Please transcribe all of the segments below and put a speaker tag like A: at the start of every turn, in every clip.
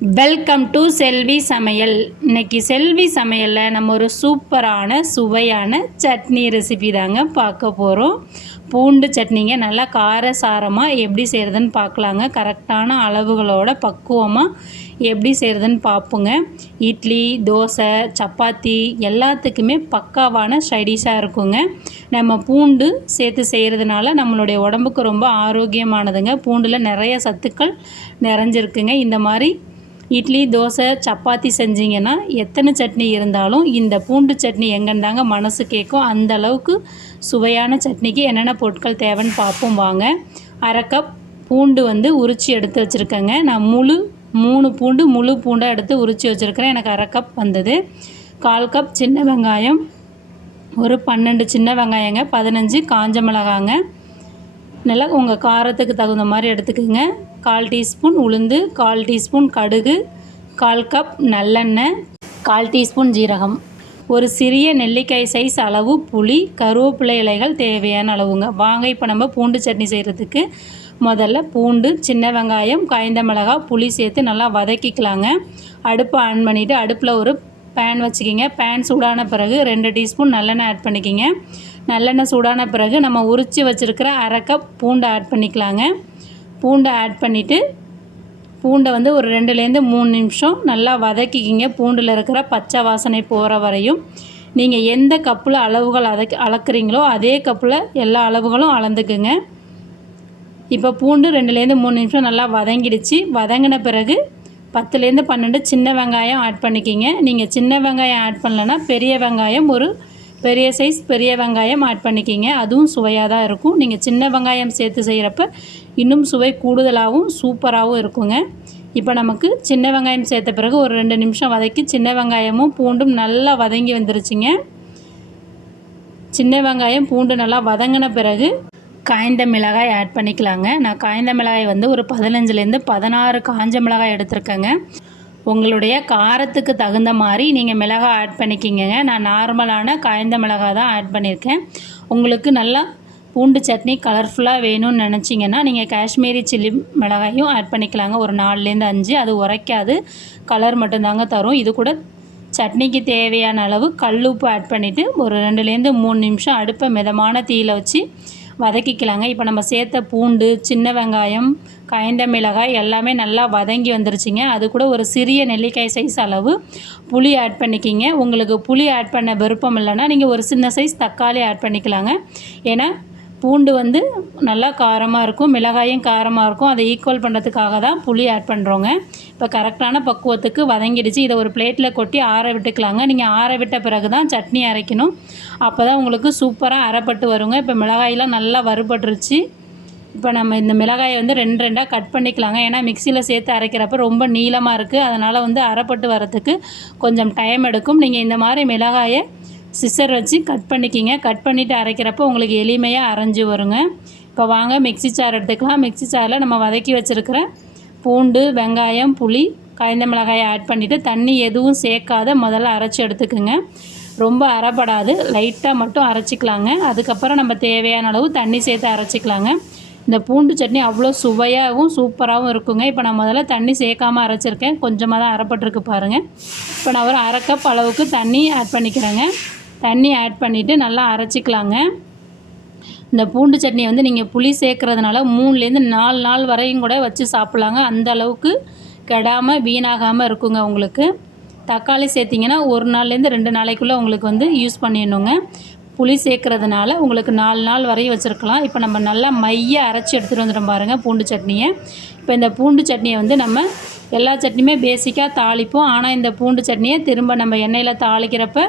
A: Welcome to செல்வி சமையல் இன்னைக்கு செல்வி சமையலில் நம்ம ஒரு சூப்பரான சுவையான சட்னி ரெசிபி தாங்க பார்க்க போகிறோம் பூண்டு சட்னிங்க நல்லா காரசாரமாக எப்படி செய்கிறதுன்னு பார்க்கலாங்க. கரெக்டான அளவுகளோட பக்குவமாக எப்படி செய்கிறதுன்னு பார்ப்போங்க. இட்லி தோசை சப்பாத்தி எல்லாத்துக்குமே பக்காவான ஸ்டைடிஷாக இருக்குங்க. நம்ம பூண்டு சேர்த்து செய்கிறதுனால நம்மளுடைய உடம்புக்கு ரொம்ப ஆரோக்கியமானதுங்க. பூண்டில் நிறைய சத்துக்கள் நிறைஞ்சிருக்குங்க. இந்த மாதிரி இட்லி தோசை சப்பாத்தி செஞ்சீங்கன்னா எத்தனை சட்னி இருந்தாலும் இந்த பூண்டு சட்னி எங்கன்னு மனசு கேட்கும். அந்த அளவுக்கு சுவையான சட்னிக்கு என்னென்ன பொருட்கள் தேவைன்னு பார்ப்போம் வாங்க. அரை கப் பூண்டு வந்து உரிச்சு எடுத்து வச்சுருக்கேங்க. நான் முழு மூணு பூண்டு முழு பூண்டாக எடுத்து உரித்து வச்சுருக்கிறேன். எனக்கு அரை கப் வந்தது. கால் கப் சின்ன வெங்காயம் ஒரு பன்னெண்டு சின்ன வெங்காயங்க பதினஞ்சு காஞ்ச மிளகாங்க. நல்லா உங்கள் காரத்துக்கு தகுந்த மாதிரி எடுத்துக்கோங்க. கால் டீஸ்பூன் உளுந்து கால் டீஸ்பூன் கடுகு கால் கப் நல்லெண்ணெய் கால் டீஸ்பூன் ஜீரகம். ஒரு சிறிய நெல்லிக்காய் சைஸ் அளவு புளி கருவேப்பிலை இலைகள் தேவையான அளவுங்க. வாங்க இப்போ நம்ம பூண்டு சட்னி செய்கிறதுக்கு முதல்ல பூண்டு சின்ன வெங்காயம் காய்ந்த மிளகாய் புளி சேர்த்து நல்லா வதக்கிக்கலாங்க. அடுப்பை ஆன் பண்ணிவிட்டு அடுப்பில் ஒரு பேன் வச்சுக்கிங்க. பேன் சூடான பிறகு ரெண்டு டீஸ்பூன் நல்லெண்ணெய் ஆட் பண்ணிக்கிங்க. நல்லெண்ணெய் சூடான பிறகு நம்ம உரித்து வச்சுருக்கிற அரை கப் பூண்டை ஆட் பண்ணிக்கலாங்க. பூண்டை ஆட் பண்ணிவிட்டு பூண்டை வந்து ஒரு ரெண்டுலேருந்து மூணு நிமிஷம் நல்லா வதக்கிக்கிங்க. பூண்டில் இருக்கிற பச்சை வாசனை போகிற வரையும். நீங்கள் எந்த கப்பில் அளவுகள் அதக் அளக்குறீங்களோ அதே கப்பில் எல்லா அளவுகளும் அளந்துக்குங்க. இப்போ பூண்டு ரெண்டுலேருந்து மூணு நிமிஷம் நல்லா வதங்கிடுச்சு. வதங்கின பிறகு பத்துலேருந்து பன்னெண்டு சின்ன வெங்காயம் ஆட் பண்ணிக்கிங்க. நீங்கள் சின்ன வெங்காயம் ஆட் பண்ணலன்னா பெரிய வெங்காயம் ஒரு பெரிய சைஸ் பெரிய வெங்காயம் ஆட் பண்ணிக்கிங்க. அதுவும் சுவையாக தான் இருக்கும். நீங்கள் சின்ன வெங்காயம் சேர்த்து செய்கிறப்ப இன்னும் சுவை கூடுதலாகவும் சூப்பராகவும் இருக்குங்க. இப்போ நமக்கு சின்ன வெங்காயம் சேர்த்த பிறகு ஒரு ரெண்டு நிமிஷம் வதக்கி சின்ன வெங்காயமும் பூண்டும் நல்லா வதங்கி வந்துருச்சுங்க. சின்ன வெங்காயம் பூண்டு நல்லா வதங்கின பிறகு காய்ந்த மிளகாய் ஆட் பண்ணிக்கலாங்க. நான் காய்ந்த மிளகாய் வந்து ஒரு பதினஞ்சுலேருந்து பதினாறு காஞ்ச மிளகாய் எடுத்திருக்கேங்க. உங்களுடைய காரத்துக்கு தகுந்த மாதிரி நீங்கள் மிளகாய் ஆட் பண்ணிக்கிங்க நான் நார்மலான காய்ந்த மிளகாய் தான் ஆட் பண்ணியிருக்கேன். உங்களுக்கு நல்லா பூண்டு சட்னி கலர்ஃபுல்லாக வேணும்னு நினச்சிங்கன்னா நீங்கள் காஷ்மீரி சில்லி மிளகாயும் ஆட் பண்ணிக்கலாங்க. ஒரு நாலுலேருந்து அஞ்சு அது உரைக்காது. கலர் மட்டும்தாங்க தரும். இது கூட சட்னிக்கு தேவையான அளவு கல் உப்பு ஆட் பண்ணிவிட்டு ஒரு ரெண்டுலேருந்து மூணு நிமிஷம் அடுப்பை மிதமான தீயில் வச்சு வதக்கிக்கலாங்க. இப்போ நம்ம சேர்த்த பூண்டு சின்ன வெங்காயம் காய்ந்த மிளகாய் எல்லாமே நல்லா வதங்கி வந்துருச்சுங்க. அது கூட ஒரு சிறிய நெல்லிக்காய் சைஸ் அளவு. புளி ஆட் பண்ணிக்கிங்க. உங்களுக்கு புளி ஆட் பண்ண விருப்பம் இல்லைன்னா நீங்கள் ஒரு சின்ன சைஸ் தக்காளி ஆட் பண்ணிக்கலாங்க. ஏன்னா பூண்டு வந்து நல்லா காரமாக இருக்கும் மிளகாயும் காரமாக இருக்கும். அதை ஈக்குவல் பண்ணுறதுக்காக தான் புளி ஆட் பண்ணுறோங்க இப்போ கரெக்டான பக்குவத்துக்கு வதங்கிடுச்சு. இதை ஒரு பிளேட்டில் கொட்டி ஆற விட்டுக்கலாங்க. நீங்கள் ஆற விட்ட பிறகு தான் சட்னி அரைக்கணும். அப்போ தான் உங்களுக்கு சூப்பராக அரைப்பட்டு வருங்க. இப்போ மிளகாயெலாம் நல்லா வறுபட்டுருச்சு. இப்போ நம்ம இந்த மிளகாயை வந்து ரெண்டு ரெண்டாக கட் பண்ணிக்கலாங்க. ஏன்னா மிக்சியில் சேர்த்து அரைக்கிறப்ப ரொம்ப நீளமாக இருக்குது அதனால் வந்து அரைப்பட்டு வரத்துக்கு கொஞ்சம் டைம் எடுக்கும். நீங்கள் இந்த மாதிரி மிளகாயை சிசர் வச்சு கட் பண்ணிக்கிங்க. கட் பண்ணிவிட்டு அரைக்கிறப்போ உங்களுக்கு எளிமையாக அரைஞ்சி வருங்க. இப்போ வாங்க மிக்சி சார் எடுத்துக்கலாம். மிக்சி சாரில் நம்ம வதக்கி வச்சுருக்கிற பூண்டு வெங்காயம் புளி காய்ந்த மிளகாயை ஆட் பண்ணிவிட்டு தண்ணி எதுவும் சேர்க்காத முதல்ல அரைச்சி எடுத்துக்கோங்க. ரொம்ப அரைப்படாது. லைட்டாக மட்டும் அரைச்சிக்கலாங்க. அதுக்கப்புறம் நம்ம தேவையான அளவு தண்ணி சேர்த்து அரைச்சிக்கலாங்க. இந்த பூண்டு சட்னி அவ்வளோ சுவையாகவும் சூப்பராகவும் இருக்குங்க. இப்போ நான் முதல்ல தண்ணி சேர்க்காமல் அரைச்சிருக்கேன். கொஞ்சமாக தான் அரைப்பட்டிருக்கு பாருங்கள் இப்போ நான் ஒரு அரை கப் அளவுக்கு தண்ணி ஆட் பண்ணிக்கிறேங்க. தண்ணி ஆட் பண்ணிவிட்டு நல்லா அரைச்சிக்கலாங்க. இந்த பூண்டு சட்னி வந்து நீங்கள் புளி சேர்க்குறதுனால மூணுலேருந்து நாலு நாள் வரையும் கூட வச்சு சாப்பிட்லாங்க. அந்த அளவுக்கு கெடாமல் வீணாகாமல் இருக்குங்க உங்களுக்கு. தக்காளி சேர்த்திங்கன்னா ஒரு நாள்லேருந்து ரெண்டு நாளைக்குள்ளே உங்களுக்கு வந்து யூஸ் பண்ணிடணுங்க. புளி சேர்க்குறதுனால உங்களுக்கு நாலு நாள் வரையும் வச்சுருக்கலாம். இப்போ நம்ம நல்லா மைய அரைச்சி எடுத்துகிட்டு வந்துடும் பாருங்கள் பூண்டு சட்னியை. இப்போ இந்த பூண்டு சட்னியை வந்து நம்ம எல்லா சட்னியுமே பேசிக்காக தாளிப்போம். ஆனால் இந்த பூண்டு சட்னியை திரும்ப நம்ம எண்ணெயில் தாளிக்கிறப்ப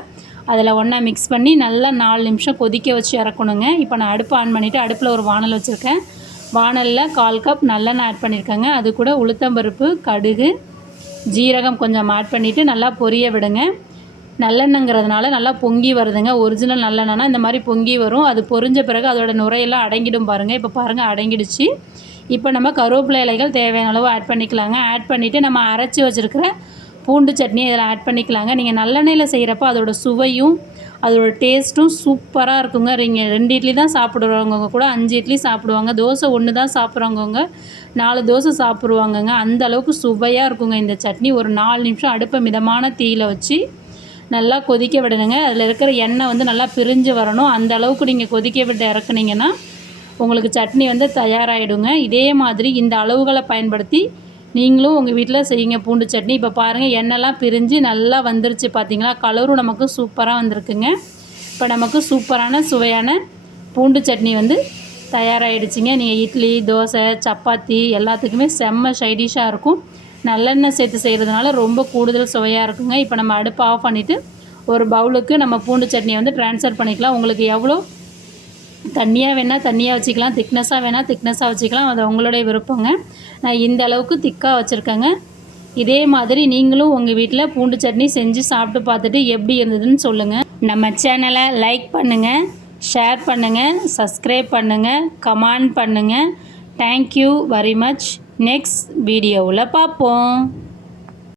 A: அதில் ஒன்றா மிக்ஸ் பண்ணி நல்லா நாலு நிமிஷம் கொதிக்க வச்சு இறக்கணுங்க. இப்போ நான் அடுப்பு ஆன் பண்ணிவிட்டு அடுப்பில் ஒரு வானல் வச்சுருக்கேன். வானலில் கால் கப் நல்லெண்ணெய் ஆட் பண்ணியிருக்கேங்க அது கூட உளுத்தம்பருப்பு கடுகு ஜீரகம் கொஞ்சம் ஆட் பண்ணிவிட்டு நல்லா பொரிய விடுங்க. நல்லெண்ணங்கிறதுனால நல்லா பொங்கி வருதுங்க. ஒரிஜினல் நல்லெண்ணெய்னா இந்த மாதிரி பொங்கி வரும். அது பொரிஞ்ச பிறகு அதோட நுரையெல்லாம் அடங்கிடும் பாருங்கள் இப்போ பாருங்கள் அடங்கிடுச்சு. இப்போ நம்ம கருவேப்பிலை இலைகள் தேவையான அளவு ஆட் பண்ணிக்கலாங்க. ஆட் பண்ணிவிட்டு நம்ம அரைச்சி வச்சுருக்கிற பூண்டு சட்னி இதில் ஆட் பண்ணிக்கலாங்க. நீங்கள் நல்லெண்ணெயில் செய்கிறப்போ அதோட சுவையும் அதோட டேஸ்ட்டும் சூப்பராக இருக்குங்க. நீங்கள் ரெண்டு இட்லி தான் சாப்பிடுறவங்க கூட அஞ்சு இட்லி சாப்பிடுவாங்க. தோசை ஒன்று தான் சாப்பிட்றவங்க நாலு தோசை சாப்பிடுவாங்கங்க. அந்த அளவுக்கு சுவையாக இருக்குங்க இந்த சட்னி. ஒரு நாலு நிமிஷம் அடுப்பை மிதமான தீயில் வச்சு நல்லா கொதிக்க விடணுங்க. அதில் இருக்கிற எண்ணெய் வந்து நல்லா பிரிஞ்சு வரணும். அந்த அளவுக்கு நீங்கள் கொதிக்க விட்டு இறக்குனீங்கன்னா உங்களுக்கு சட்னி வந்து தயாராகிடுங்க இதே மாதிரி இந்த அளவுகளை பயன்படுத்தி நீங்களும் உங்கள் வீட்டில் செய்யுங்க. பூண்டு சட்னி. இப்போ பாருங்கள் எண்ணெய்லாம் பிரிஞ்சு நல்லா வந்துருச்சு பார்த்தீங்களா கலரும் நமக்கு சூப்பராக வந்திருக்குங்க. இப்போ நமக்கு சூப்பரான சுவையான பூண்டு சட்னி வந்து தயாராகிடுச்சிங்க நீங்கள் இட்லி தோசை சப்பாத்தி எல்லாத்துக்குமே செம்ம சைடிஷாக இருக்கும். நல்லெண்ணெய் சேர்த்து செய்கிறதுனால ரொம்ப கூடுதல் சுவையாக இருக்குங்க. இப்போ நம்ம அடுப்பை ஆஃப் பண்ணிவிட்டு ஒரு பவுலுக்கு நம்ம பூண்டு சட்னியை வந்து ட்ரான்ஸ்ஃபர் பண்ணிக்கலாம். உங்களுக்கு எவ்வளோ தண்ணியாக வேணால் தண்ணியாக வச்சுக்கலாம் திக்னஸாக வேணால் திக்னஸாக வச்சுக்கலாம். அது உங்களுடைய விருப்பங்க. நான் இந்த அளவுக்கு திக்காக வச்சுருக்கேங்க. இதே மாதிரி நீங்களும் உங்கள் வீட்டில் பூண்டு சட்னி செஞ்சு சாப்பிட்டு பார்த்துட்டு எப்படி இருந்ததுன்னு சொல்லுங்கள் நம்ம சேனலை லைக் பண்ணுங்கள் ஷேர் பண்ணுங்கள் சப்ஸ்கிரைப் பண்ணுங்கள் கமெண்ட் பண்ணுங்கள் தேங்க்யூ வெரி மச் நெக்ஸ்ட் வீடியோவில் பார்ப்போம்.